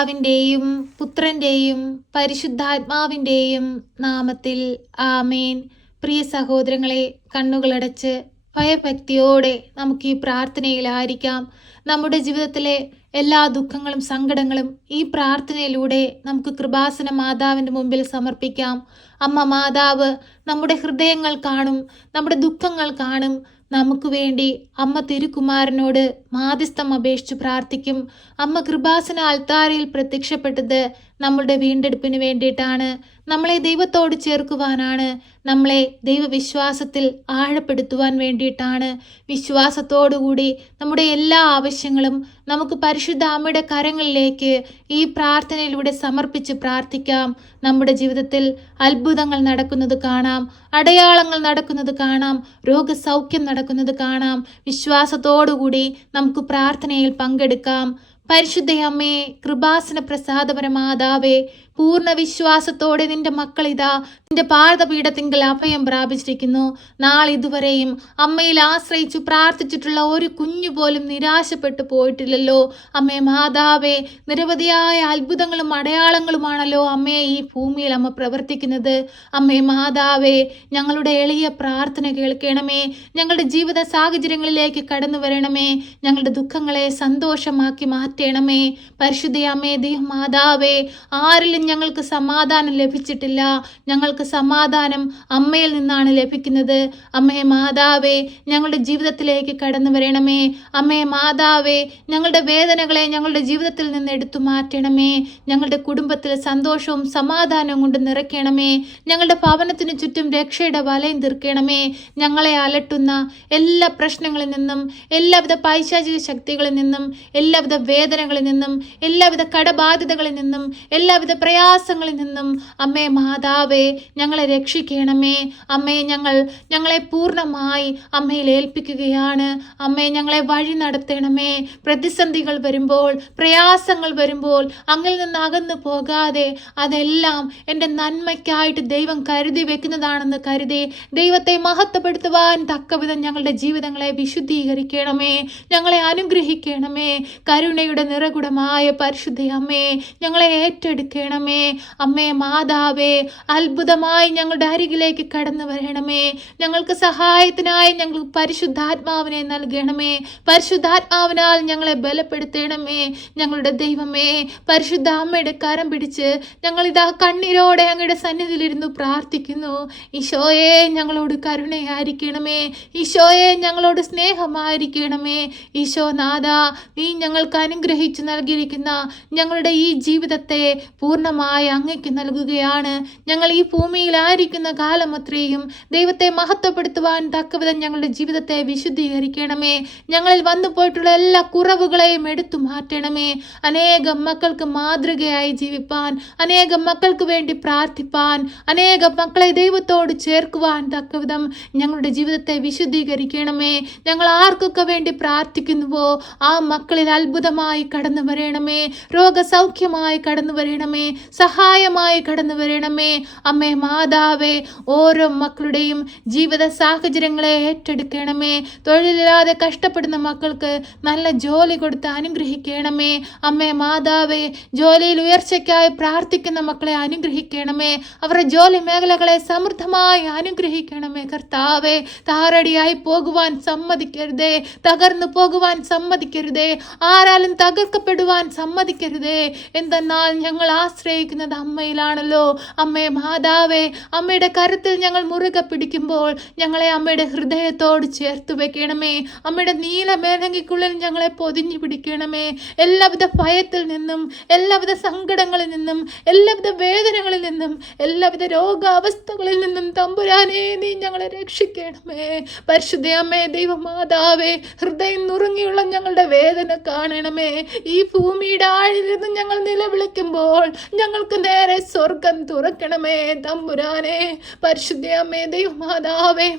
പിതാവിൻ്റെയും പുത്രൻ്റെയും പരിശുദ്ധാത്മാവിൻ്റെയും നാമത്തിൽ ആമേൻ. പ്രിയ സഹോദരങ്ങളെ, കണ്ണുകളടച്ച് ഭയഭക്തിയോടെ നമുക്ക് ഈ പ്രാർത്ഥനയിലായിരിക്കാം. നമ്മുടെ ജീവിതത്തിലെ എല്ലാ ദുഃഖങ്ങളും സങ്കടങ്ങളും ഈ പ്രാർത്ഥനയിലൂടെ നമുക്ക് കൃപാസന മാതാവിൻ്റെ മുമ്പിൽ സമർപ്പിക്കാം. അമ്മ മാതാവ് നമ്മുടെ ഹൃദയങ്ങൾ കാണും, നമ്മുടെ ദുഃഖങ്ങൾ കാണും. നമുക്ക് വേണ്ടി അമ്മ തിരുക്കുമാരനോട് മാധ്യസ്ഥം അപേക്ഷിച്ച് പ്രാർത്ഥിക്കും. അമ്മ കൃപാസന അൾത്താരയിൽ പ്രത്യക്ഷപ്പെട്ടത് നമ്മളുടെ വീണ്ടെടുപ്പിന് വേണ്ടിയിട്ടാണ്, നമ്മളെ ദൈവത്തോട് ചേർക്കുവാനാണ്, നമ്മളെ ദൈവവിശ്വാസത്തിൽ ആഴപ്പെടുത്തുവാൻ വേണ്ടിയിട്ടാണ്. വിശ്വാസത്തോടുകൂടി നമ്മുടെ എല്ലാ ആവശ്യങ്ങളും നമുക്ക് പരിശുദ്ധ അമ്മയുടെ കരങ്ങളിലേക്ക് ഈ പ്രാർത്ഥനയിലൂടെ സമർപ്പിച്ച് പ്രാർത്ഥിക്കാം. നമ്മുടെ ജീവിതത്തിൽ അത്ഭുതങ്ങൾ നടക്കുന്നത് കാണാം, അടയാളങ്ങൾ നടക്കുന്നത് കാണാം, രോഗസൗഖ്യം നടക്കുന്നത് കാണാം. വിശ്വാസത്തോടുകൂടി നമുക്ക് പ്രാർത്ഥനയിൽ പങ്കെടുക്കാം. പരിശുദ്ധ അമ്മേ, കൃപാസന പ്രസാദപരമാതാവേ, പൂർണ്ണ വിശ്വാസത്തോടെ നിന്റെ മക്കളിതാ നിന്റെ പാദപീഠത്തിങ്കൽ അഭയം പ്രാപിച്ചിരിക്കുന്നു. നാളിതുവരെയും അമ്മയിൽ ആശ്രയിച്ചു പ്രാർത്ഥിച്ചിട്ടുള്ള ഒരു കുഞ്ഞു പോലും നിരാശപ്പെട്ടു പോയിട്ടില്ലല്ലോ. അമ്മേ മാതാവേ, നിരവധിയായ അത്ഭുതങ്ങളും അടയാളങ്ങളുമാണല്ലോ അമ്മേ ഈ ഭൂമിയിൽ അമ്മ പ്രവർത്തിക്കുന്നത്. അമ്മേ മാതാവേ, ഞങ്ങളുടെ എളിയ പ്രാർത്ഥന കേൾക്കണമേ. ഞങ്ങളുടെ ജീവിത സാഹചര്യങ്ങളിലേക്ക് കടന്നു വരണമേ. ഞങ്ങളുടെ ദുഃഖങ്ങളെ സന്തോഷമാക്കി മാറ്റണമേ. പരിശുദ്ധ അമ്മേ ദൈവമാതാവേ, ആരിലും ഞങ്ങൾക്ക് സമാധാനം ലഭിച്ചിട്ടില്ല. ഞങ്ങൾക്ക് സമാധാനം അമ്മയിൽ നിന്നാണ് ലഭിക്കുന്നത്. അമ്മേ മാതാവേ, ഞങ്ങളുടെ ജീവിതത്തിലേക്ക് കടന്നു വരണമേ. അമ്മേ മാതാവേ, ഞങ്ങളുടെ വേദനകളെ ഞങ്ങളുടെ ജീവിതത്തിൽ നിന്ന് എടുത്തു മാറ്റണമേ. ഞങ്ങളുടെ കുടുംബത്തിൽ സന്തോഷവും സമാധാനവും കൊണ്ട് നിറയ്ക്കണമേ. ഞങ്ങളുടെ ഭവനത്തിന് ചുറ്റും രക്ഷയുടെ വലയം തീർക്കണമേ. ഞങ്ങളെ അലട്ടുന്ന എല്ലാ പ്രശ്നങ്ങളിൽ നിന്നും, എല്ലാവിധ പൈശാചിക ശക്തികളിൽ നിന്നും, എല്ലാവിധ വേദനകളിൽ നിന്നും, എല്ലാവിധ കടബാധ്യതകളിൽ നിന്നും, എല്ലാവിധ പ്രയാസങ്ങളിൽ നിന്നും അമ്മേ മാതാവേ ഞങ്ങളെ രക്ഷിക്കണമേ. അമ്മേ, ഞങ്ങളെ പൂർണ്ണമായി അമ്മയിൽ ഏൽപ്പിക്കുകയാണ്. അമ്മേ, ഞങ്ങളെ വഴി നടത്തണമേ. പ്രതിസന്ധികൾ വരുമ്പോൾ, പ്രയാസങ്ങൾ വരുമ്പോൾ അങ്ങിൽ നിന്ന് അകന്നു പോകാതെ അതെല്ലാം എൻ്റെ നന്മയ്ക്കായിട്ട് ദൈവം കരുതി വെക്കുന്നതാണെന്ന് കരുതി ദൈവത്തെ മഹത്വപ്പെടുത്തുവാൻ തക്കവിധം ഞങ്ങളുടെ ജീവിതങ്ങളെ വിശുദ്ധീകരിക്കണമേ. ഞങ്ങളെ അനുഗ്രഹിക്കണമേ. കരുണയുടെ നിറകുടമായ പരിശുദ്ധ അമ്മേ, ഞങ്ങളെ ഏറ്റെടുക്കണമേ. അമ്മേ മാതാവേ, അത്ഭുതമായി ഞങ്ങളുടെ അരികിലേക്ക് കടന്നു വരണമേ. ഞങ്ങൾക്ക് സഹായത്തിനായി ഞങ്ങൾക്ക് പരിശുദ്ധാത്മാവിനെ നൽകണമേ. പരിശുദ്ധാത്മാവിനാൽ ഞങ്ങളെ ബലപ്പെടുത്തണമേ. ഞങ്ങളുടെ ദൈവമേ, പരിശുദ്ധ അമ്മയുടെ കരം പിടിച്ച് ഞങ്ങളിതാ കണ്ണീരോടെ അങ്ങയുടെ സന്നിധിയിലിരുന്നു പ്രാർത്ഥിക്കുന്നു. ഈശോയെ, ഞങ്ങളോട് കരുണയായിരിക്കണമേ. ഈശോയെ, ഞങ്ങളോട് സ്നേഹമായിരിക്കണമേ. ഈശോനാഥ, നീ ഞങ്ങൾക്ക് അനുഗ്രഹിച്ചു നൽകിയിരിക്കുന്ന ഞങ്ങളുടെ ഈ ജീവിതത്തെ പൂർണ്ണമായി അങ്ങയ്ക്ക് നൽകുകയാണ്. ഞങ്ങൾ ഈ ഭൂമിയിലായിരിക്കുന്ന കാലം അത്രയും ദൈവത്തെ മഹത്വപ്പെടുത്തുവാൻ തക്കവിധം ഞങ്ങളുടെ ജീവിതത്തെ വിശുദ്ധീകരിക്കണമേ. ഞങ്ങളിൽ വന്നു പോയിട്ടുള്ള എല്ലാ കുറവുകളെയും എടുത്തു മാറ്റണമേ. അനേകം മക്കൾക്ക് മാതൃകയായി ജീവിപ്പാൻ, അനേകം മക്കൾക്ക് വേണ്ടി പ്രാർത്ഥിപ്പാൻ, അനേകം മക്കളെ ദൈവത്തോട് ചേർക്കുവാൻ തക്കവിധം ഞങ്ങളുടെ ജീവിതത്തെ വിശുദ്ധീകരിക്കണമേ. ഞങ്ങൾ ആർക്കൊക്കെ വേണ്ടി പ്രാർത്ഥിക്കുന്നുവോ ആ മക്കളിൽ അത്ഭുതമായി കടന്നു വരണമേ. രോഗസൗഖ്യമായി കടന്നു വരണമേ. സഹായമായി കടന്നു വരണമേ. അമ്മേ മാതാവേ, ഓരോ മക്കളുടെയും ജീവിത സാഹചര്യങ്ങളെ ഏറ്റെടുക്കണമേ. തൊഴിലില്ലാതെ കഷ്ടപ്പെടുന്ന മക്കൾക്ക് നല്ല ജോലി കൊടുത്ത് അനുഗ്രഹിക്കണമേ. അമ്മേ മാതാവേ, ജോലിയിൽ ഉയർച്ചയ്ക്കായി പ്രാർത്ഥിക്കുന്ന മക്കളെ അനുഗ്രഹിക്കണമേ. അവരുടെ ജോലി മേഖലകളെ സമൃദ്ധമായി അനുഗ്രഹിക്കണമേ. കർത്താവേ, താറടിയായി പോകുവാൻ സമ്മതിക്കരുതേ. തകർന്നു പോകുവാൻ സമ്മതിക്കരുതേ. ആരാലും തകർക്കപ്പെടുവാൻ സമ്മതിക്കരുതേ. എന്തെന്നാൽ ഞങ്ങൾ ആശ്രയിക്കുന്നത് അമ്മയിലാണല്ലോ. അമ്മേ മാതാവേ, അമ്മയുടെ കരത്തിൽ ഞങ്ങൾ മുറുകെ പിടിക്കുമ്പോൾ ഞങ്ങളെ അമ്മയുടെ ഹൃദയത്തോട് ചേർത്ത് വെക്കണമേ. അമ്മയുടെ നീല മേലങ്കിക്കുള്ളിൽ ഞങ്ങളെ പൊതിഞ്ഞു പിടിക്കണമേ. എല്ലാവിധ ഭയത്തിൽ നിന്നും, എല്ലാവിധ സങ്കടങ്ങളിൽ നിന്നും, എല്ലാവിധ വേദനകളിൽ നിന്നും, എല്ലാവിധ രോഗാവസ്ഥകളിൽ നിന്നും തമ്പുരാനെ നീ ഞങ്ങളെ രക്ഷിക്കണമേ. പരിശുദ്ധ അമ്മേ ദൈവമാതാവേ, ഹൃദയം നുറുങ്ങിയുള്ള ഞങ്ങളുടെ വേദന കാണണമേ. ഈ ഭൂമിയുടെ ആഴിൽ നിന്ന് ഞങ്ങൾ നിലവിളിക്കുമ്പോൾ ഞങ്ങൾക്ക് നേരെ സ്വർഗം തുറക്കണമേ തമ്പുരാനെ. പരിശുദ്ധ അമ്മേ ദൈവമാതാവേ,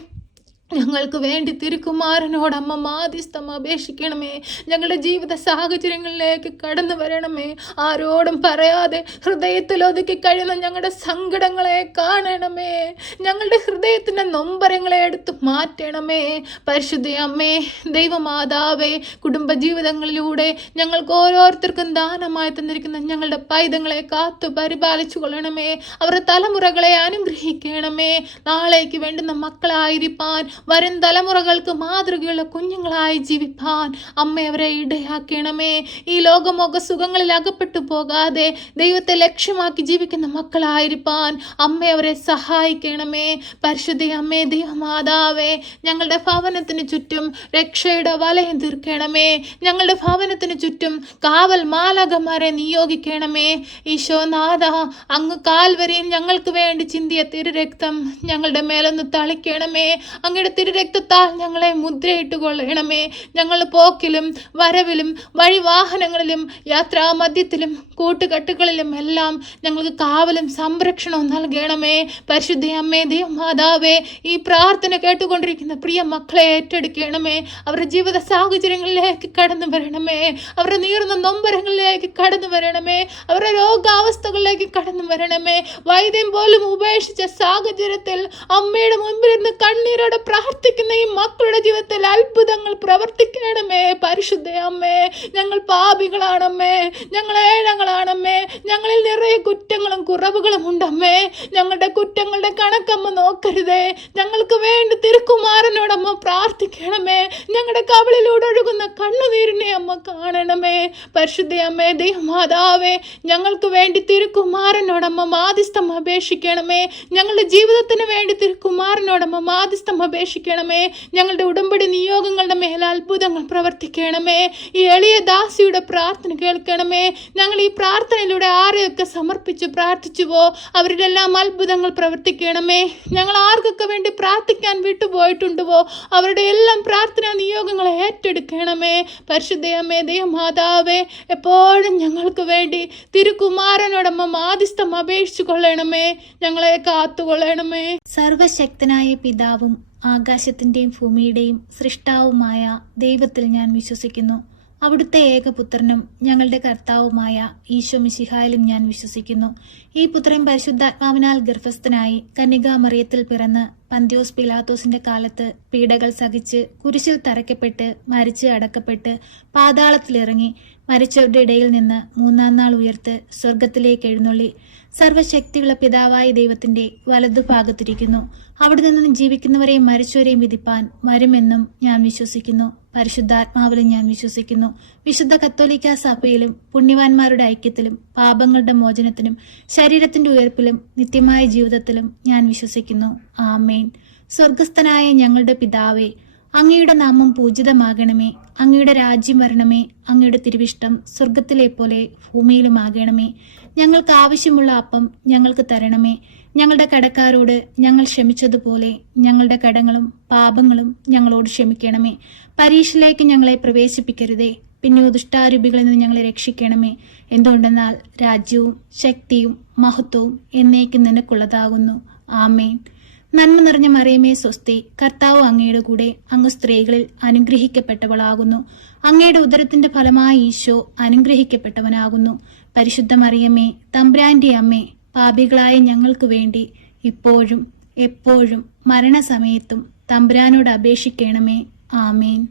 ഞങ്ങൾക്ക് വേണ്ടി തിരുക്കുമാരനോട് അമ്മ മാധ്യസ്ഥം അപേക്ഷിക്കണമേ. ഞങ്ങളുടെ ജീവിത സാഹചര്യങ്ങളിലേക്ക് കടന്നു വരണമേ. ആരോടും പറയാതെ ഹൃദയത്തിൽ ഒതുക്കി കഴിയുന്ന ഞങ്ങളുടെ സങ്കടങ്ങളെ കാണണമേ. ഞങ്ങളുടെ ഹൃദയത്തിൻ്റെ നൊമ്പരങ്ങളെ എടുത്ത് മാറ്റണമേ. പരിശുദ്ധ അമ്മേ, ദൈവമാതാവേ, കുടുംബജീവിതങ്ങളിലൂടെ ഞങ്ങൾക്ക് ഓരോരുത്തർക്കും ദാനമായി തന്നിരിക്കുന്ന ഞങ്ങളുടെ പൈതങ്ങളെ കാത്തു പരിപാലിച്ചു കൊള്ളണമേ. അവരുടെ തലമുറകളെ അനുഗ്രഹിക്കണമേ. നാളേക്ക് വേണ്ടുന്ന മക്കളായിരിക്കാൻ, വരും തലമുറകൾക്ക് മാതൃകയുള്ള കുഞ്ഞുങ്ങളായി ജീവിപ്പാൻ അമ്മ അവരെ ഇടയാക്കണമേ. ഈ ലോകമോക സുഖങ്ങളിൽ അകപ്പെട്ടു പോകാതെ ദൈവത്തെ ലക്ഷ്യമാക്കി ജീവിക്കുന്ന മക്കളായിരിക്കാൻ അമ്മ അവരെ സഹായിക്കണമേ. പരിശുദ്ധ അമ്മേ, ദൈവമാതാവേ, ഞങ്ങളുടെ ഭവനത്തിന് ചുറ്റും രക്ഷയുടെ വലയം തീർക്കണമേ. ഞങ്ങളുടെ ഭവനത്തിന് ചുറ്റും കാവൽ മാലാഖമാരെ നിയോഗിക്കണമേ. ഈശോനാഥ, അങ്ങ് കാൽവരിയിൽ ഞങ്ങൾക്ക് വേണ്ടി ചിന്തിയ തിരുരക്തം ഞങ്ങളുടെ മേലൊന്ന് തളിക്കണമേ. അങ്ങയുടെ തിരുരക്തത്താൽ ഞങ്ങളെ മുദ്രയിട്ട് കൊള്ളണമേ. ഞങ്ങൾ പോക്കിലും വരവിലും വഴിവാഹനങ്ങളിലും യാത്രാമധ്യത്തിലും കൂട്ടുകെട്ടുകളിലും എല്ലാം ഞങ്ങൾക്ക് കാവലും സംരക്ഷണവും നൽകണമേ. പരിശുദ്ധ അമ്മേ, ദൈവമാതാവേ, ഈ പ്രാർത്ഥന കേട്ടുകൊണ്ടിരിക്കുന്ന പ്രിയ മക്കളെ ഏറ്റെടുക്കണമേ. അവരുടെ ജീവിത സാഹചര്യങ്ങളിലേക്ക് കടന്നു വരണമേ. അവരുടെ നീറുന്ന നൊമ്പരങ്ങളിലേക്ക് കടന്നു വരണമേ. അവരുടെ രോഗാവസ്ഥകളിലേക്ക് കടന്നു വരണമേ. വൈദ്യം പോലും ഉപേക്ഷിച്ച സാഹചര്യത്തിൽ അമ്മയുടെ മുൻപിൽ നിന്ന് കണ്ണീരോടെ പ്രാർത്ഥിക്കുന്ന ഈ മക്കളുടെ ജീവിതത്തിൽ അത്ഭുതങ്ങൾ പ്രവർത്തിക്കണമേ. പരിശുദ്ധ അമ്മേ, ഞങ്ങൾ പാപികളാണമ്മേ, ഞങ്ങൾ ഏഴങ്ങളാണമ്മേ. ഞങ്ങളിൽ നിറയെ കുറ്റങ്ങളും കുറവുകളും ഉണ്ടമ്മേ. ഞങ്ങളുടെ കുറ്റങ്ങളുടെ കണക്കമ്മ നോക്കരുതേ. ഞങ്ങൾക്ക് വേണ്ടി തിരുക്കുമാരനോടമ്മ പ്രാർത്ഥിക്കണമേ. ഞങ്ങളുടെ കവിളിലൂടെ ഒഴുകുന്ന കണ്ണുനീരിനെ അമ്മ കാണണമേ. പരിശുദ്ധ അമ്മേ, ദൈവമാതാവേ, ഞങ്ങൾക്ക് വേണ്ടി തിരുക്കുമാരനോടമ്മ മാധ്യസ്ഥം അപേക്ഷിക്കണമേ. ഞങ്ങളുടെ ജീവിതത്തിന് വേണ്ടി തിരുക്കുമാരനോടമ്മ മാധ്യസ്ഥം അപേക്ഷിക്കണമേ. ഞങ്ങളുടെ ഉടമ്പടി നിയോഗങ്ങളുടെ മേൽ അത്ഭുതങ്ങൾ പ്രവർത്തിക്കണമേ. ഈ എളിയ ദാസിയുടെ പ്രാർത്ഥന കേൾക്കണമേ. ഞങ്ങൾ ഈ പ്രാർത്ഥനയിലൂടെ ആരെയൊക്കെ സമർപ്പിച്ച് പ്രാർത്ഥിച്ചുവോ അവരിലെല്ലാം അത്ഭുതങ്ങൾ പ്രവർത്തിക്കണമേ. ഞങ്ങൾ ആർക്കൊക്കെ വേണ്ടി പ്രാർത്ഥിക്കാൻ വിട്ടുപോയിട്ടുണ്ടുവോ അവരുടെ എല്ലാം പ്രാർത്ഥനാ നിയോഗങ്ങളെ ഏറ്റെടുക്കണമേ. പരിശുദ്ധയമ്മേ, ദൈവമാതാവേ, എപ്പോഴും ഞങ്ങൾക്ക് വേണ്ടി തിരുക്കുമാരനോടമ്മ മാധ്യസ്ഥം അപേക്ഷിച്ചു കൊള്ളണമേ. ഞങ്ങളെ കാത്തുകൊള്ളണമേ. സർവശക്തനായ പിതാവും ആകാശത്തിൻ്റെയും ഭൂമിയുടെയും സൃഷ്ടാവുമായ ദൈവത്തിൽ ഞാൻ വിശ്വസിക്കുന്നു. അവിടുത്തെ ഏകപുത്രനും ഞങ്ങളുടെ കർത്താവുമായ ഈശോ മിശിഹായിലും ഞാൻ വിശ്വസിക്കുന്നു. ഈ പുത്രൻ പരിശുദ്ധാത്മാവിനാൽ ഗർഭസ്ഥനായി കന്യകാമറിയത്തിൽ പിറന്ന് പന്തിയോസ് പിലാത്തോസിന്റെ കാലത്ത് പീഡകൾ സഹിച്ച് കുരിശിൽ തറയ്ക്കപ്പെട്ട് മരിച്ച് അടക്കപ്പെട്ട് പാതാളത്തിലിറങ്ങി മരിച്ചവരുടെ ഇടയിൽ നിന്ന് മൂന്നാം നാൾ ഉയർത്ത് സ്വർഗത്തിലേക്ക് എഴുന്നള്ളി സർവശക്തിയുള്ള പിതാവായ ദൈവത്തിന്റെ വലതുഭാഗത്തിരിക്കുന്നു. അവിടെ നിന്ന് ജീവിക്കുന്നവരെയും മരിച്ചവരെയും വിധിപ്പാൻ വരുമെന്നും ഞാൻ വിശ്വസിക്കുന്നു. പരിശുദ്ധാത്മാവിലും ഞാൻ വിശ്വസിക്കുന്നു. വിശുദ്ധ കത്തോലിക്ക സഭയിലും പുണ്യവാന്മാരുടെ ഐക്യത്തിലും പാപങ്ങളുടെ മോചനത്തിനും ശരീരത്തിന്റെ ഉയർപ്പിലും നിത്യമായ ജീവിതത്തിലും ഞാൻ വിശ്വസിക്കുന്നു. ആമേൻ. സ്വർഗസ്ഥനായ ഞങ്ങളുടെ പിതാവേ, അങ്ങയുടെ നാമം പൂജിതമാകണമേ. അങ്ങയുടെ രാജ്യം വരണമേ. അങ്ങയുടെ തിരുവിഷ്ടം സ്വർഗത്തിലെ പോലെ ഭൂമിയിലുമാകണമേ. ഞങ്ങൾക്ക് ആവശ്യമുള്ള അപ്പം ഞങ്ങൾക്ക് തരണമേ. ഞങ്ങളുടെ കടക്കാരോട് ഞങ്ങൾ ക്ഷമിച്ചതുപോലെ ഞങ്ങളുടെ കടങ്ങളും പാപങ്ങളും ഞങ്ങളോട് ക്ഷമിക്കണമേ. പരീക്ഷയിലേക്ക് ഞങ്ങളെ പ്രവേശിപ്പിക്കരുതേ, പിന്നെ ദുഷ്ടാരൂപികളിൽ നിന്ന് ഞങ്ങളെ രക്ഷിക്കണമേ. എന്തുകൊണ്ടെന്നാൽ രാജ്യവും ശക്തിയും മഹത്വവും എന്നേക്കും നിനക്കുള്ളതാകുന്നു. ആമേൻ. നന്മ നിറഞ്ഞ മറിയമേ സ്വസ്തി, കർത്താവ് അങ്ങയുടെ കൂടെ, അങ്ങ് സ്ത്രീകളിൽ അനുഗ്രഹിക്കപ്പെട്ടവളാകുന്നു. അങ്ങയുടെ ഉദരത്തിന്റെ ഫലമായ ഈശോ അനുഗ്രഹിക്കപ്പെട്ടവനാകുന്നു. പരിശുദ്ധ മറിയമേ, തമ്പുരാന്റെ അമ്മേ, പാപികളായ ഞങ്ങൾക്ക് വേണ്ടി ഇപ്പോഴും എപ്പോഴും മരണസമയത്തും തമ്പുരാനോട് അപേക്ഷിക്കണമേ. ആമേൻ.